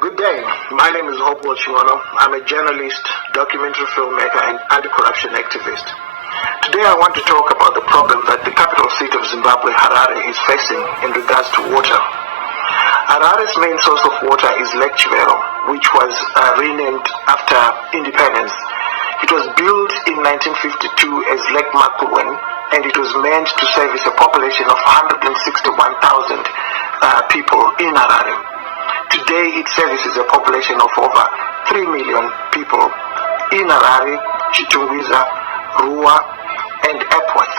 Good day. My name is Hopewell Chin'ono. I'm a journalist, documentary filmmaker, and anti-corruption activist. Today I want to talk about the problem that the capital city of Zimbabwe, Harare, is facing in regards to water. Harare's main source of water is Lake Chivero, which was renamed after independence. It was built in 1952 as Lake Makulwen, and it was meant to service a population of 161,000 people in Harare. Today, it services a population of over 3 million people in Harare, Chitungwiza, Rua, and Epworth.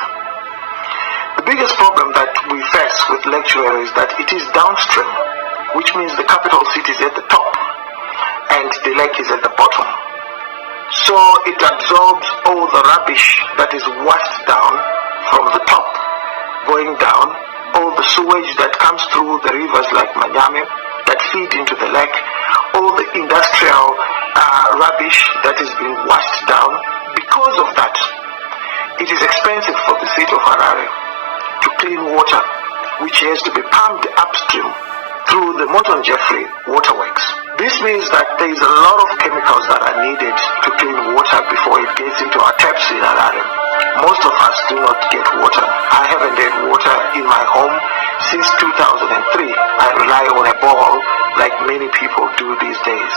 The biggest problem that we face with Lake Chivero is that it is downstream, which means the capital city is at the top and the lake is at the bottom. So it absorbs all the rubbish that is washed down from the top, going down, all the sewage that comes through the rivers like Manyame, that feed into the lake, all the industrial rubbish that is being washed down. Because of that, it is expensive for the city of Harare to clean water, which has to be pumped upstream through the Morton Jeffrey waterworks. This means that there is a lot of chemicals that are needed to clean water before it gets into our taps in Harare. Most of us do not get water. I haven't had water in my home since 2003. I rely on a borehole like many people do these days.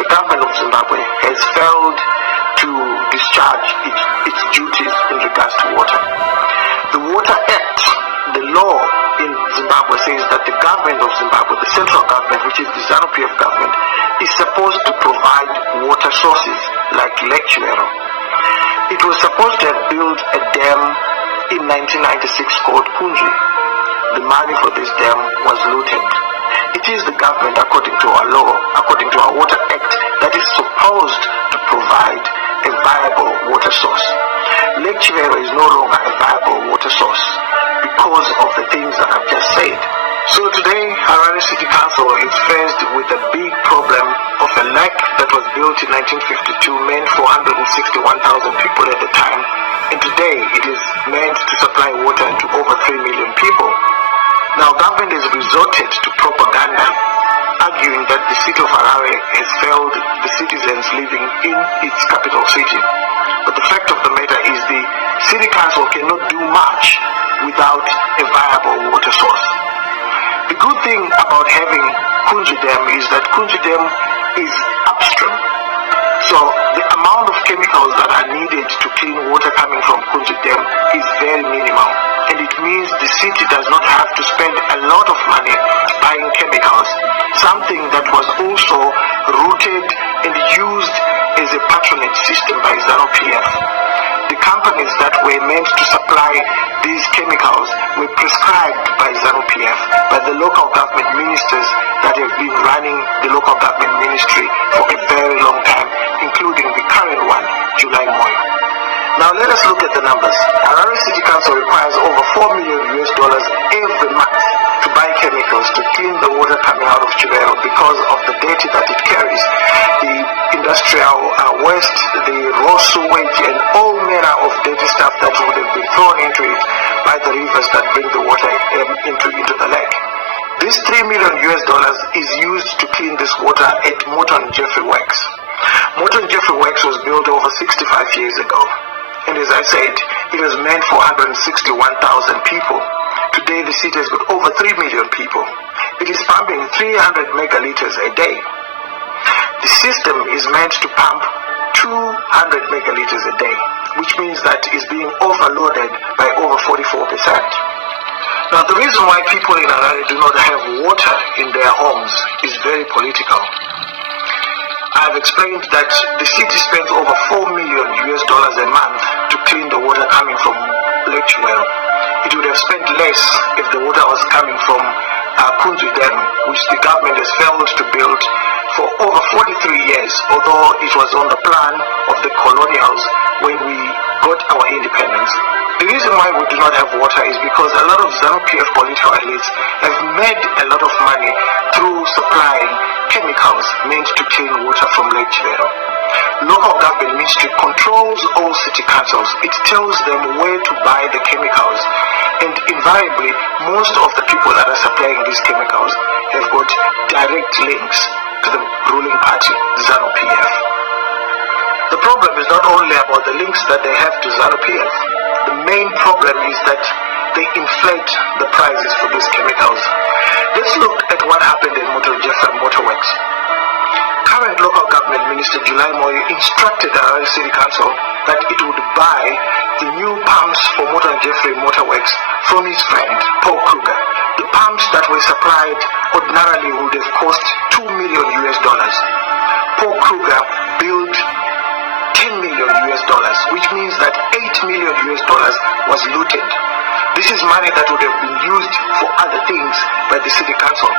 The government of Zimbabwe has failed to discharge its duties in regards to water. The Water Act, the law in Zimbabwe, says that the government of Zimbabwe, the central government, which is the ZANU-PF government, is supposed to provide water sources like Lake Chivero. It was supposed to have built a dam in 1996 called Kunji. The money for this dam was looted. It is the government, according to our law, according to our Water Act, that is supposed to provide a viable water source. Lake Chivero is no longer a viable water source because of the things that I've just said. So today, Harare City Council is faced with a big problem of a lake that was built in 1952, meant for 161,000 people at the time, and today it is meant to supply water to over 3 million people. Now, government has resorted to propaganda, arguing that the city of Harare has failed the citizens living in its capital city. But the fact of the matter is the city council cannot do much without a viable water source. The good thing about having Kunji Dam is that Kunji Dam is upstream. So the amount of chemicals that are needed to clean water coming from Kunji Dam is very minimal. And it means the city does not have to spend a lot of money buying chemicals, something that was also rooted and used as a patronage system by ZANU-PF. The companies that were meant to supply these chemicals were prescribed by ZANU-PF, by the local government ministers that have been running the local government ministry for a very long time, including the current one, July Moyo. Now let us look at the numbers. Harare City Council requires over $4 million every month to buy chemicals to clean the water coming out of Chivero because of the dirty that it carries, the industrial waste, the raw sewage, and all manner of dirty stuff that would have been thrown into it by the rivers that bring the water into the lake. This $3 million is used to clean this water at Morton Jeffrey Works. Morton Jeffrey Works was built over 65 years ago. And as I said, it was meant for 161,000 people. Today the city has got over 3 million people. It is pumping 300 megaliters a day. The system is meant to pump 200 megaliters a day, which means that it's being overloaded by over 44%. Now the reason why people in Harare do not have water in their homes is very political. I've explained that the city spends over $4 million a month to clean the water coming from Lake Chivero. It would have spent less if the water was coming from Kunji Dam, which the government has failed to build for over 43 years, although it was on the plan of the colonials when we got our independence. The reason why we do not have water is because a lot of ZANU-PF political elites have made a lot of money through supplying chemicals meant to clean water from Lake Chivero. Local government ministry controls all city councils. It tells them where to buy the chemicals, and invariably most of the people that are supplying these chemicals have got direct links to the ruling party, ZANU-PF. The problem is not only about the links that they have to ZANU-PF. The main problem is that they inflate the prices for these chemicals. Let's look at what happened in Jeffrey Motorworks. Current local government minister July Moyo instructed the Harare City Council that it would buy the new pumps for Jeffrey Motorworks from his friend Paul Kruger. The pumps that were supplied ordinarily would have cost $2 million. Paul Kruger billed $10 million, which means that $8 million was looted. This is money that would have been used for other things by the city council,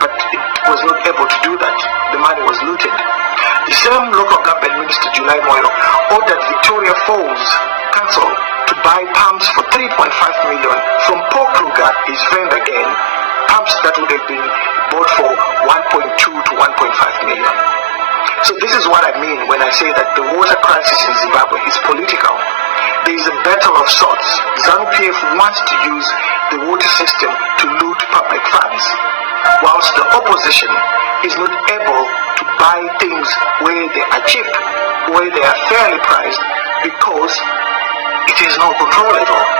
but it was not able to do that. The money was looted. The same local government minister, July Moyo, ordered Victoria Falls Council to buy pumps for $3.5 million from Paul Kruger, his friend again, pumps that would have been bought for $1.2 to $1.5 million. So this is what I mean when I say that the water crisis in Zimbabwe is political. There is a battle of sorts. ZANU-PF wants to use the water system to loot public funds, whilst the opposition is not able to buy things where they are cheap, where they are fairly priced, because it is no control at all.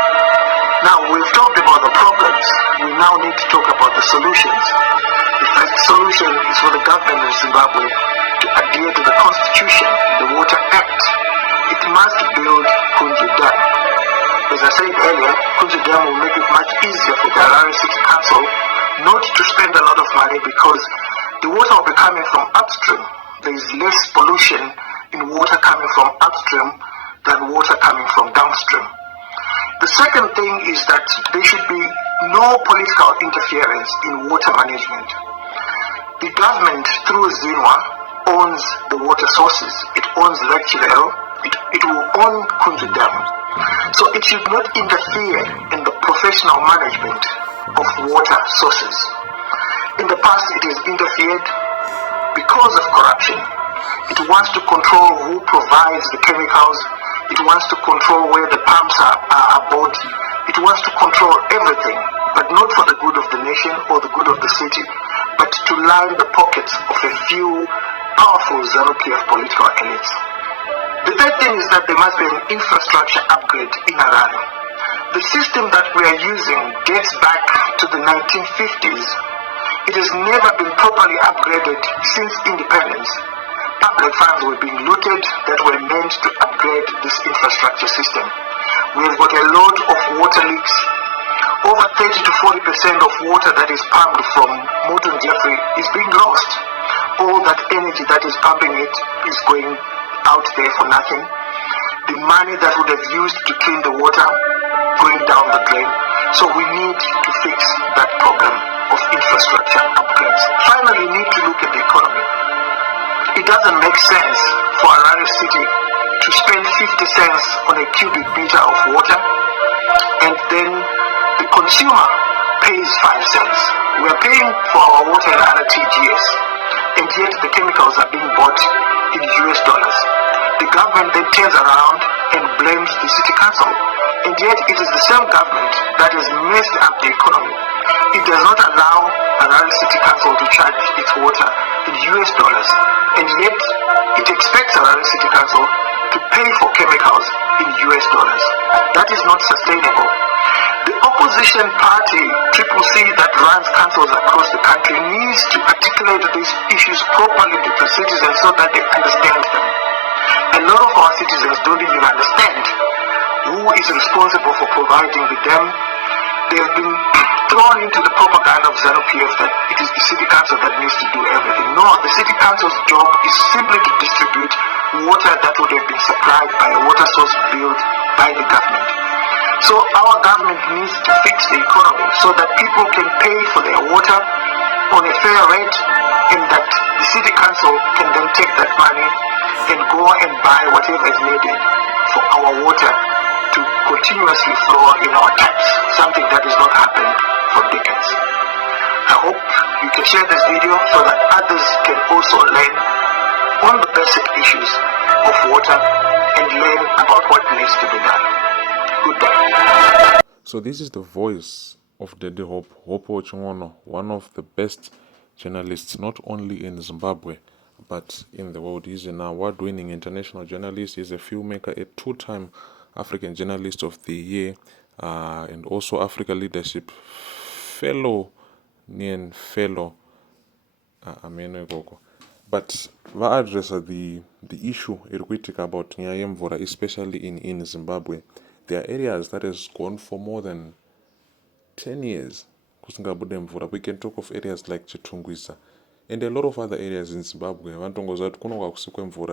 Now, we've talked about the problems. We now need to talk about the solutions. The first solution is for the government of Zimbabwe to adhere to the Constitution, the Water Act. It must build Kunji Dam. As I said earlier, Kunji Dam will make it much easier for the Harare City Council not to spend a lot of money, because the water will be coming from upstream. There is less pollution in water coming from upstream than water coming from downstream. The second thing is that there should be no political interference in water management. The government, through ZINWA, owns the water sources. It owns Lake Chilero. It will own Kunji Dam. So it should not interfere in the professional management of water sources. In the past, it has interfered because of corruption. It wants to control who provides the chemicals. It wants to control where the pumps are bought. It wants to control everything, but not for the good of the nation or the good of the city, but to line the pockets of a few powerful ZANU-PF political elites. The third thing is that there must be an infrastructure upgrade in Harare. The system that we are using dates back to the 1950s. It has never been properly upgraded since independence. Public funds were being looted that were meant to upgrade this infrastructure system. We have got a lot of water leaks. Over 30 to 40% of water that is pumped from Morton Jeffrey is being lost. All that energy that is pumping it is going out there for nothing. The money that would have used to clean the water going down the drain. So we need to fix that problem of infrastructure upgrades. Finally, we need to look at the economy. It doesn't make sense for Harare City to spend 50 cents on a cubic meter of water and then the consumer pays 5 cents. We are paying for our water in other TGS, and yet the chemicals are being bought in US dollars. The government then turns around and blames the city council, and yet it is the same government that has messed up the economy. It does not allow Harare City Council to charge its water in US dollars, and yet it expects Harare City Council to pay for chemicals in US dollars. That is not sustainable. The opposition party, Triple C, that runs councils across the country needs to articulate these issues properly to the citizens so that they understand them. A lot of our citizens don't even understand who is responsible for providing with them. They have been thrown into the propaganda of ZANU-PF that it is the city council that needs to do everything. No, the city council's job is simply to distribute water that would have been supplied by a water source built by the government. So our government needs to fix the economy so that people can pay for their water on a fair rate, and that the city council can then take that money and go and buy whatever is needed for our water to continuously flow in our taps, something that has not happened for decades. I hope you can share this video so that others can also learn on the basic issues of water and learn about what needs to be done. Good day. So this is the voice of Hopewell Chin'ono, one of the best journalists, not only in Zimbabwe, but in the world. He's an award-winning international journalist. He's a filmmaker, a two-time African Journalist of the Year, and also Africa Leadership Fellow, Nien Fellow. But va address the issue about nyaya yemvura, especially in Zimbabwe. There are areas that has gone for more than 10 years. We can talk of areas like Chitungwisa and a lot of other areas in Zimbabwe.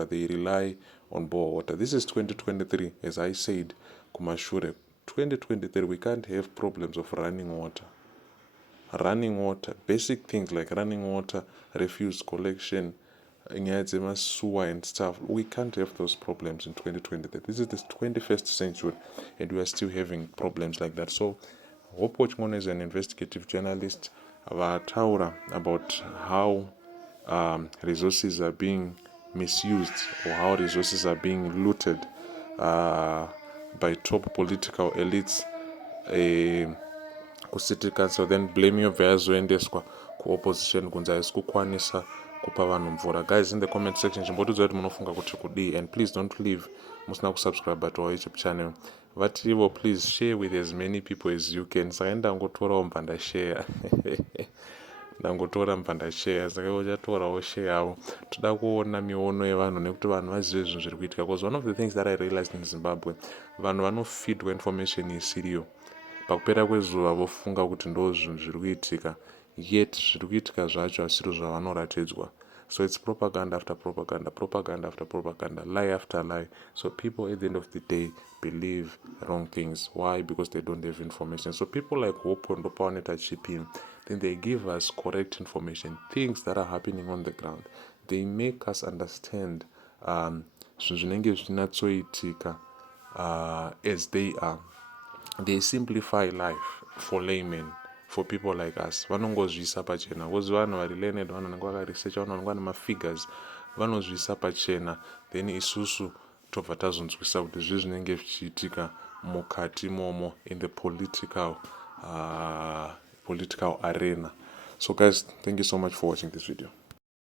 They rely on bore water. This is 2023, as I said, Kumashure. 2023, we can't have problems of running water. Basic things like running water, refuse collection, sewer and stuff. We can't have those problems in 2023. This is the 21st century, and we are still having problems like that. So, Hopewell Chin'ono is an investigative journalist. Vataura about how resources are being misused or how resources are being looted by top political elites. City council then blame your vazoendeswa ku-opposition kunze haisi kukwanisa kupa vanhu mvura. Guys, in the comment section chimbotudza kuti munofunga kuti kudii, and please don't leave musina kusubscribe to our YouTube channel. Vativo, please share with as many people as you can. Saka ndangotorawo mbva ndashare ndangotora mbva ndashare, saka uchatorawo share yavo. Toda kuona miono yevanhu nekuti vanhu vazive zvinhu zviri kuitika, because one of the things that I realized in Zimbabwe, vanhu vanofeedwa information isiriyo. Pakupera kwezuva vofunga kuti ndo zvinhu zviri kuitika, yet zviri kuitika zvacho hasiro zvavanoratidzwa. So it's propaganda after propaganda, propaganda after propaganda, lie after lie. So people at the end of the day believe wrong things. Why? Because they don't have information. So people like Hopewell and Ndopawaneta chip in, then they give us correct information, things that are happening on the ground. They make us understand zvinenge zvinatsoitika as they are. They simplify life for laymen, for people like us. Vanongozvisa pachena, because vanhu vari learned, vanhu vanenge vakaresearcha, vanhu vanenge vane mafigures, vanozvisa pachena, then isusu tobva tazonzwisa kuti zvizvi zvinenge zvichiitika mukati momo in the political arena. So guys, thank you so much for watching this video.